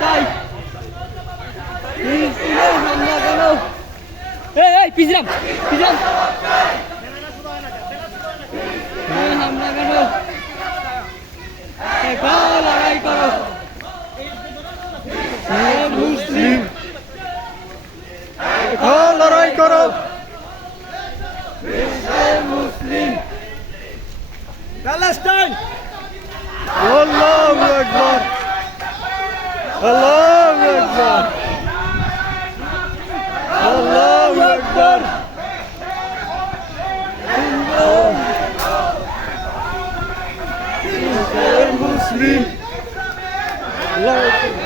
চাই ফিলিস্তিনের হামলা কেন? Palestine! Allahu Akbar! Allahu Akbar! Allahu Akbar! Muslim! Allahu Akbar!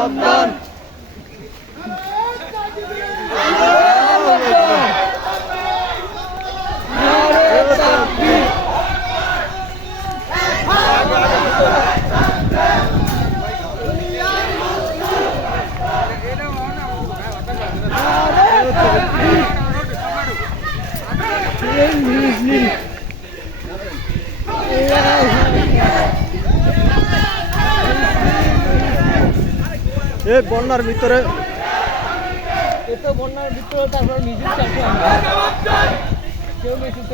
তাকবীর এই বন্যার ভিতরে। এত বন্যার ভিতরে তারপর মিউজিক চালু কেউ মিউজিক